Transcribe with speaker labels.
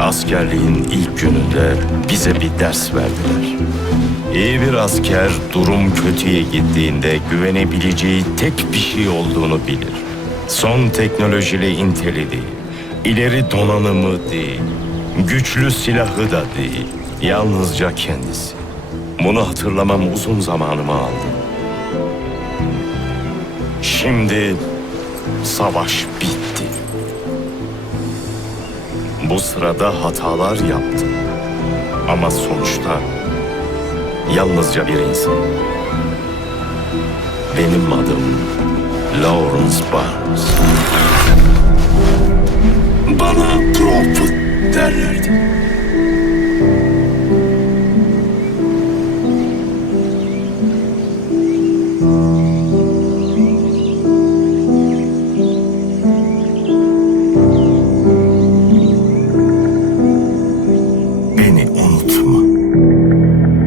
Speaker 1: Askerliğin ilk gününde bize bir ders verdiler. İyi bir asker durum kötüye gittiğinde güvenebileceği tek bir şey olduğunu bilir. Son teknolojili inteli değil, ileri donanımı değil, güçlü silahı da değil, yalnızca kendisi. Bunu hatırlamam uzun zamanımı aldı. Şimdi savaş bitti. Bu sırada hatalar yaptım. Ama sonuçta yalnızca bir insan. Benim adım Lawrence Barnes. Bana Prophet derlerdi. Beni unutma.